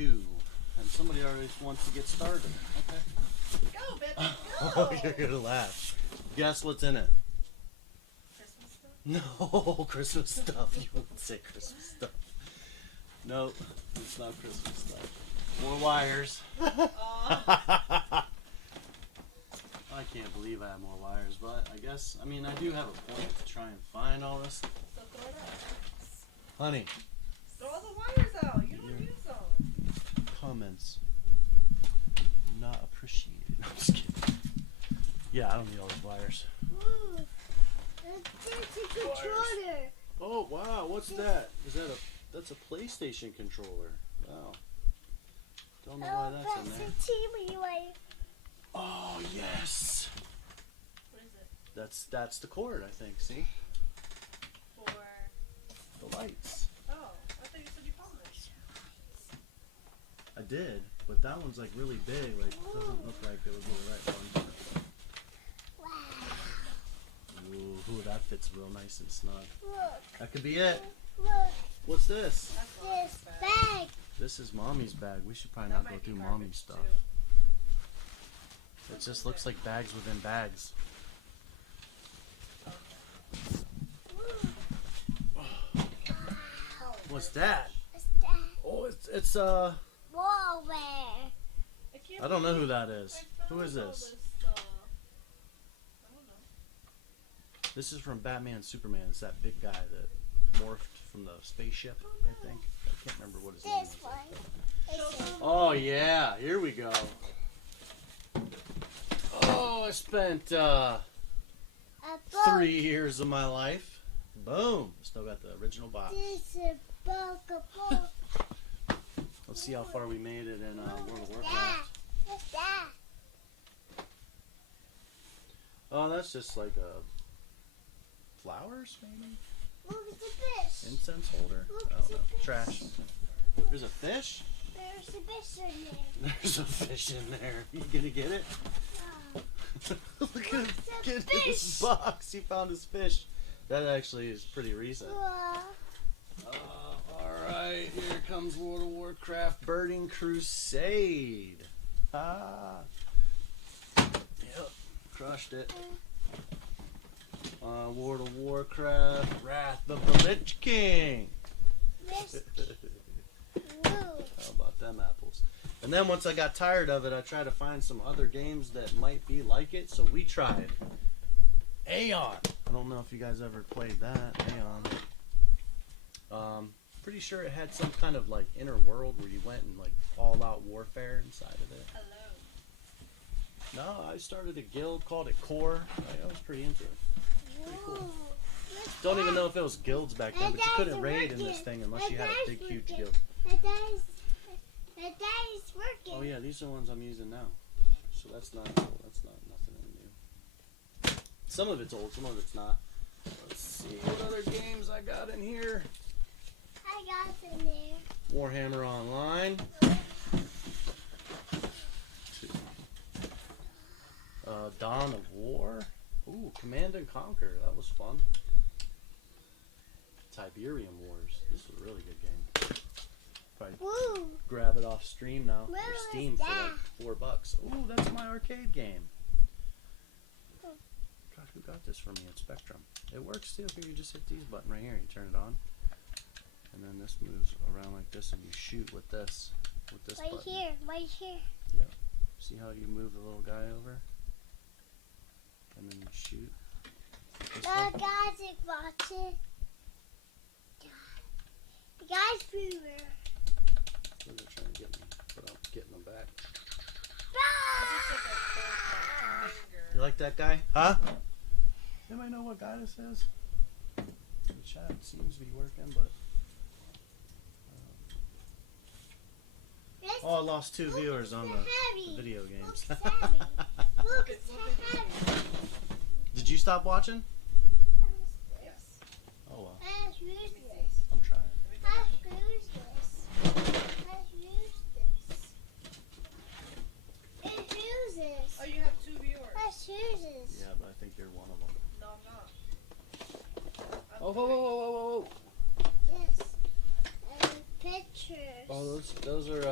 2. And somebody already wants to get started. Okay. Go, baby, go! Oh, you're going to laugh. Guess what's in it? Christmas stuff? No, Christmas stuff. You wouldn't say Christmas stuff. Nope, it's not Christmas stuff. More wires. I can't believe I have more wires, but I guess, I mean, I do have a point to try and find all this. So throw it out. Honey, Throw all the wires out. You don't use them. comments not appreciated. I'm just kidding. Yeah, I don't need all those wires. Ooh, that's a controller. Oh, wow, what's that? Is that that's a PlayStation controller. Wow. Don't know why that's in there. TV light. Oh, yes. What is it? That's the cord, I think. See? For... The lights. Oh, I thought you said you found it. I did, but that one's like really big. Like, it doesn't look like it would be the right one. Wow. Ooh, that fits real nice and snug. Look, That could be it. look, What's this? That's this bad. bag. This is mommy's bag. We should probably That not go might be through garbage, mommy's stuff. too. It just looks like bags within bags. What's that? What's that? Oh, it's Wallware. I don't know who that is. I Who is found all this? I don't know. This is from Batman Superman. It's that big guy that morphed from the spaceship, I think. I can't remember what his name This is. one. Show This them. Oh yeah, here we go. Oh, I spent a book. 3 years of my life. Boom. Still got the original box. This is a book. A book. Let's see how far we made it in World of What's that? Warcraft. What's that? Oh, that's just like a flowers, maybe? Look at the fish. Incense holder? Look, I don't it's a know. fish. Trash. There's a fish? There's a fish in there. There's a fish in there. You gonna get it? Oh. Look at him It's a get fish. his box. He found his fish. That actually is pretty recent. Alright, here comes World of Warcraft Birding Crusade. Ah. Yep, crushed it. World of Warcraft Wrath of the Lich King. This. How about them apples? And then once I got tired of it, I tried to find some other games that might be like it. So we tried Aeon. I don't know if you guys ever played that. Aeon. Pretty sure it had some kind of like inner world where you went and like all out warfare inside of it. Hello. No, I started a guild called it Core. I was pretty into it. Cool. Don't even know if it was guilds back then, but you couldn't raid in this thing unless you had a big, huge guild. The daddy's working. Oh yeah, these are the ones I'm using now. So that's not nothing new. Some of it's old, some of it's not. Let's see what other games I got in here. I got in there. Warhammer Online. Dawn of War. Ooh, Command and Conquer. That was fun. Tiberium Wars. This is a really good game. Probably Woo! grab it off stream now. Where Or was Steam for that? like $4. Ooh, that's my arcade game. God, who got this for me at Spectrum? It works too. Here, you just hit these button right here. You turn it on, and then this moves around like this, and you shoot with this Right button. here, right here. See how you move the little guy over, and then you shoot. This The one. guys are watching. The guys viewer. They're trying to get me, but I'm getting them back. You like that guy? Huh? Anybody know what guy this is? The chat seems to be working, but. Oh, I lost 2 viewers on the video games. Look, it's heavy. Did you stop watching? Yes. Oh well, Let's use this. I'm trying. Let's use this. Let's use this. Let's use this. Oh, you have 2 viewers. Let's use this. Yeah, but I think you're one of them. No, I'm not. I'm Oh, whoa, whoa, whoa, whoa, whoa! Yes. And pictures. Oh, those are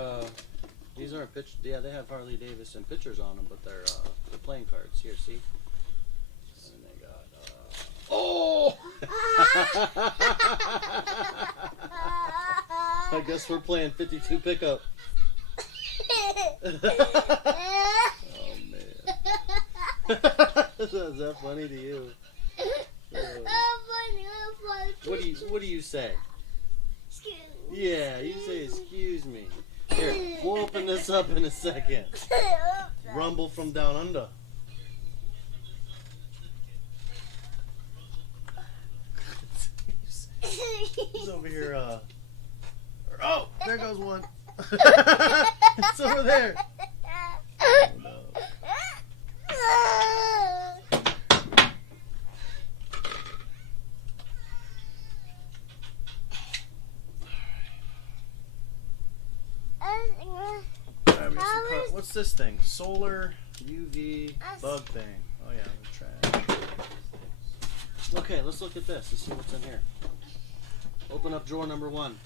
aren't pitch. Yeah, they have Harley Davidson pictures on them, but they're playing cards. Here, see. And they got. Oh! I guess we're playing 52 pickup. Oh man. Is that funny to you? What do you say? Yeah, you say excuse me. Here, we'll open this up in a second. Rumble from Down Under. He's over here. Oh, there goes one. It's over there. Oh, no. What's this thing? Solar UV bug thing. Oh yeah, I'm gonna try it. Okay, let's look at this. Let's see what's in here. Open up drawer number 1.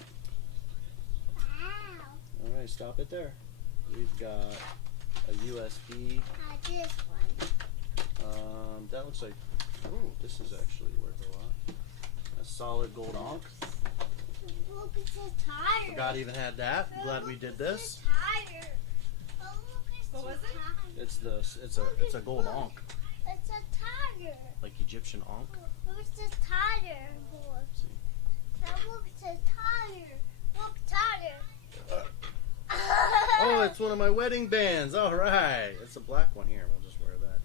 Alright, stop it there. We've got a USB. This one. That looks like, oh, this is actually worth a lot. A solid gold onk. Look, it's a tire. Forgot I even had that. Glad we did this. Tire. Oh, look, it's What was it? It's a gold onk, It's a tire. like Egyptian onk. Look, it's a tire. Look. See? Now look, it's a tire. Look, tire. Oh, it's one of my wedding bands. All right, it's a black one here. We'll just wear that.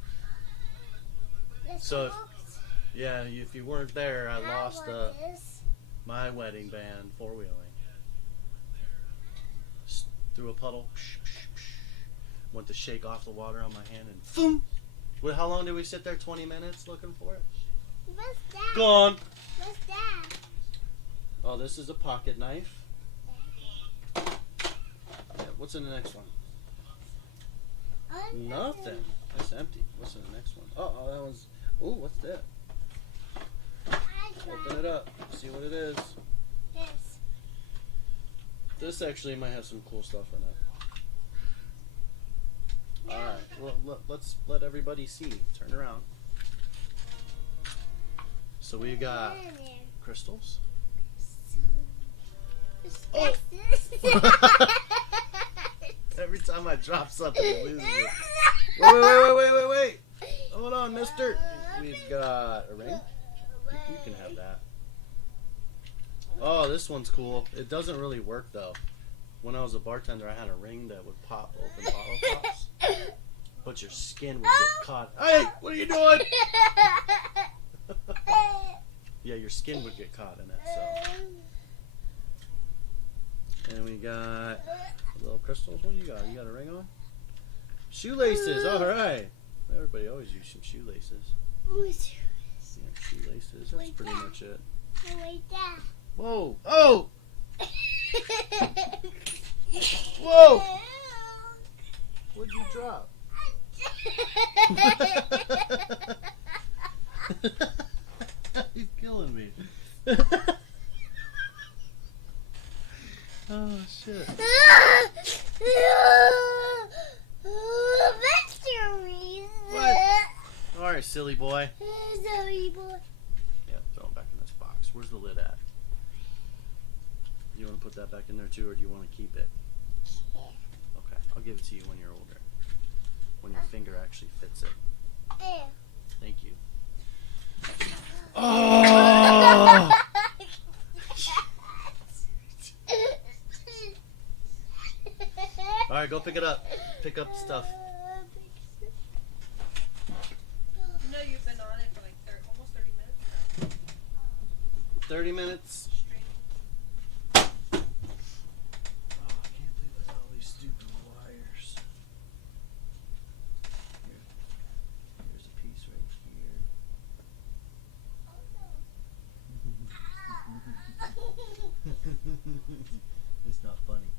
This So, looks Yeah, if you weren't there, I not lost what this. my wedding band 4-wheeling. Through a puddle. Went to shake off the water on my hand and boom. Well, how long did we sit there? 20 minutes looking for it? What's that? Gone. What's that? Oh, this is a pocket knife. Yeah, what's in the next one? Nothing. That's empty. What's in the next one? Oh, that one's. Oh, what's that? Open it up. See what it is. This. This actually might have some cool stuff in it. Alright, well, let's let everybody see. Turn around. So we got crystals. Oh. Every time I drop something, it loses it. Wait. Hold on, mister. We've got a ring. You can have that. Oh, this one's cool. It doesn't really work, though. When I was a bartender, I had a ring that would pop open bottle tops. But your skin would get caught. Hey, what are you doing? Yeah, your skin would get caught in it, so. And we got little crystals. What do you got? You got a ring on? Shoelaces. All right. Everybody always uses some shoelaces. Yeah, shoelaces. That's pretty much it. Whoa. Oh! Whoa! What'd you drop? He's killing me. Oh, shit. What? Alright, silly boy. Yeah, throw him back in this box. Where's the lid at? You want to put that back in there too, or do you want to keep it? Okay, I'll give it to you when you're older. When your finger actually fits it. Thank you. Oh! Alright, go pick it up. Pick up stuff. You know you've been on it for like almost 30 minutes now. 30 minutes.